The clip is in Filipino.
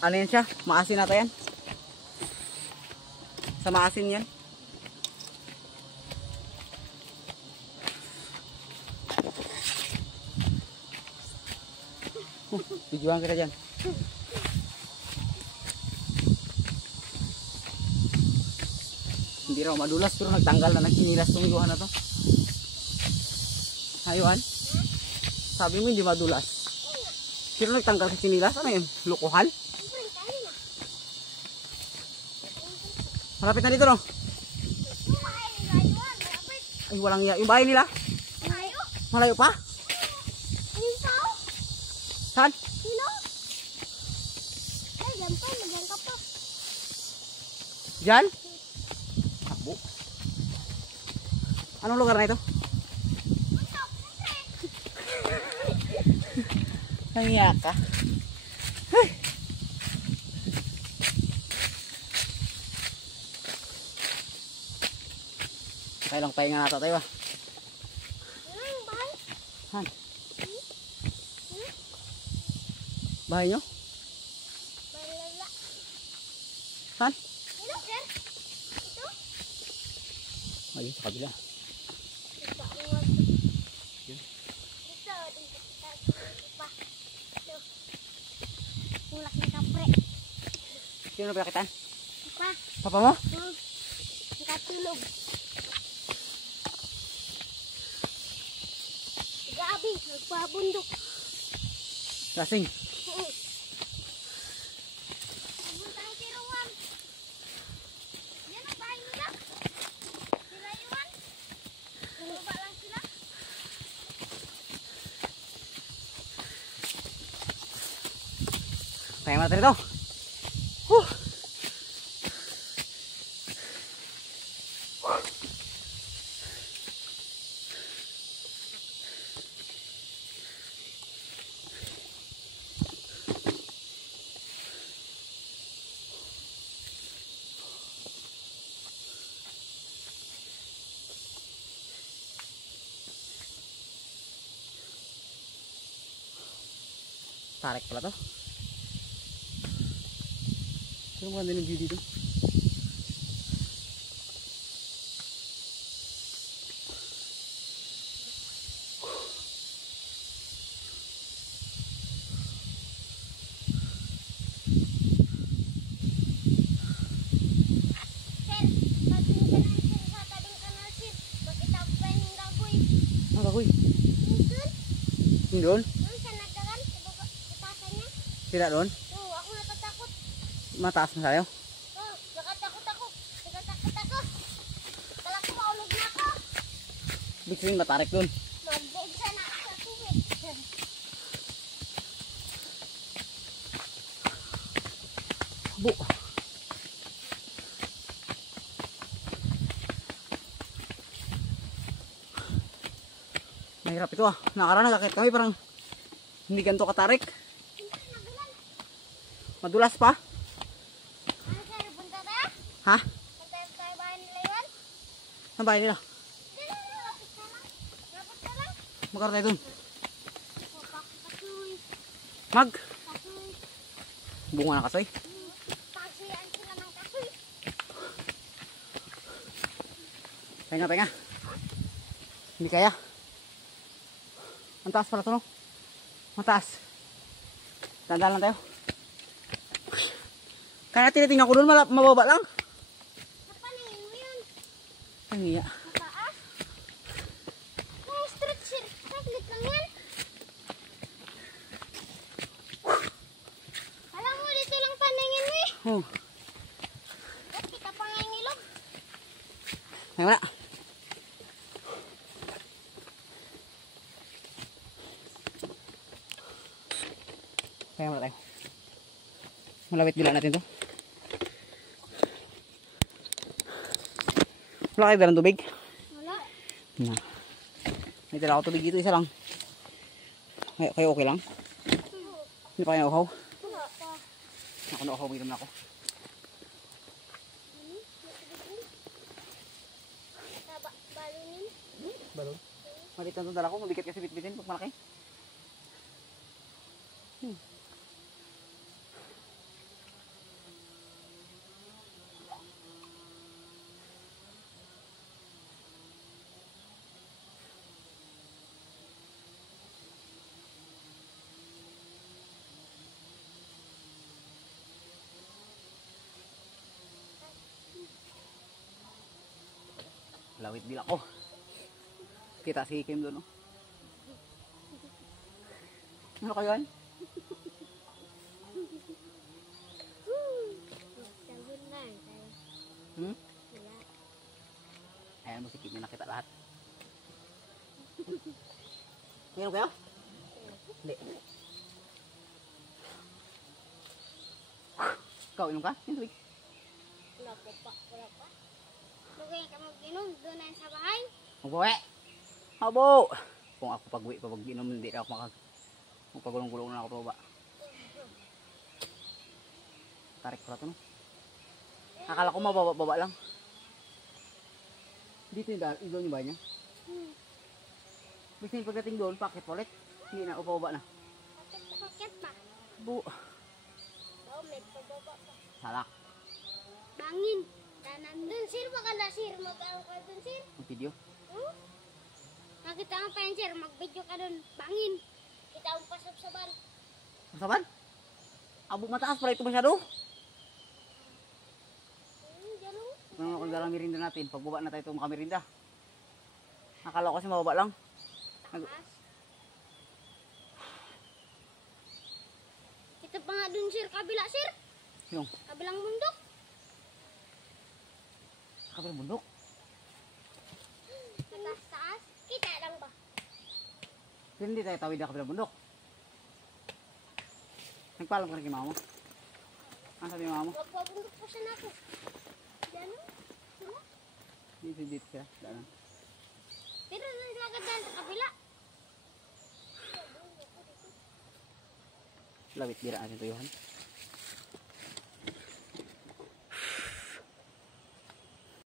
Ano yan siya? Maasin nata yan. Sa maasin yan. Videoan kita dyan. Hindi raw madulas pero nagtanggal na ng sinilas tong yuhan na to. Ayuhan. Sabi mo hindi madulas. Pero nagtanggal sa sinilas. Ano yun? Lukuhan? Malapit na dito no? Ay walang ya. Yung bahay nila? Malayo pa? Saan? Diyan? Takbo. Anong lugar na ito? Nangiyak ka? Hey. Kailang pahinga na tayo ba? Han? Bahay nyo? Saan? Ayun sa kabila. Sino pinakitaan? Papa mo? Nakatulog. Gabi, nagpabundok. Lasing. Pumunta ang tiruan. Yan ang bahay nila. Sila iwan. Bumaba lang sila. Pahinga muna tayo dito. Tarik pala to. Pero maganda ng view dito. Ang kagoy. Yung doon? Sila doon? Oo, ako natatakot. Mataas na tayo? Oo, nakatakot ako. Nakatakot ako. Kala ko maulog na ako. Bigsain matarik doon. Mag-dead na ako sa tubig. Habo. Mahirap ito ah. Nakaraan nagkakit kami parang hindi ganito katarik. Madulas pa? Ano sir, punta tayo? Ha? Punta tayo bahay nila yun? Saan bahay nila? Lapit ka lang. Lapit ka lang. Magkaro tayo dun. Kasoy. Mag! Kasoy. Bunga na kasoy. Kasoyan sila ng kasoy. Pahinga, pahinga. Hindi kaya. Ang taas pala ito no? Mataas. Tandaan lang tayo. Kaya tinitingnan ko doon, mababa lang. Napaningin mo yun? Ang iya. Mataas? May stretch sir. Saglit lang yan. Alam mo, dito lang paningin mo eh. Oh. Ba't kita pangangilog? Pahinga na. Pahinga muna tayo. Malawit bila natin to. Wala kayo dalang tubig? Wala. Na. May tala ako tubig dito, isa lang. Kayo okay lang? Hindi pa kayo uhaw? Wala pa. Ako na uhaw, bitam na ako. Balunin? Balon? Malit na itong dala ko, mabigat kasi bitbitin pag malaki. Lawit dila ko. Kita si Kim doon, no? Ano kayo yan? Sabon na. Hmm? Wala. Ayan mo si Kim, yung nakita lahat. Meron kayo? Hindi. Ikaw, inom ka? Yung tubig. Wala ko pa. Wala pa. Lugay ka mag-inom. Doon na sa bahay. Magbawi! Habo! Kung ako pag-uwi pa pag-inom, hindi na ako magpagulong-gulong na ako pa baba. Tarik pala ito, no? Akala ko mababa lang. Dito yung doon yung bahay niya. Bisa yung pagdating doon, pakit ulit. Hindi na, upababa na. Pakit pa. Bu. Oo, may pababa pa. Salak. Bangin. Tanan dun, sir. Baka na, sir. Mag-ano ka dun, sir. Ang video. Hmm? Nakita mo pa yan, sir. Mag-video ka dun. Bangin. Kita mo pasabsaban. Masaban? Abo mataas pala ito masyado. Diyan o. Kung ako dalang merinda natin, pagbaba na tayo ito makamerinda. Akala ko kasi mababa lang. Taas. Kita pa nga dun, sir. Kabila, sir. Yung, Kabilang bundok. kabilang bundok. Taas-taas. Kita lang ba? Pero hindi tayo tawid na kabilang bundok. Nagpaalam ka rin kay mama mo. Ano sabi ng mama mo? Magpabundok pa siya na ako. Diyan o. Dito siya. Daan. Pero nalagad dyan sa kabila. Lawit, dira natin tuyuhan.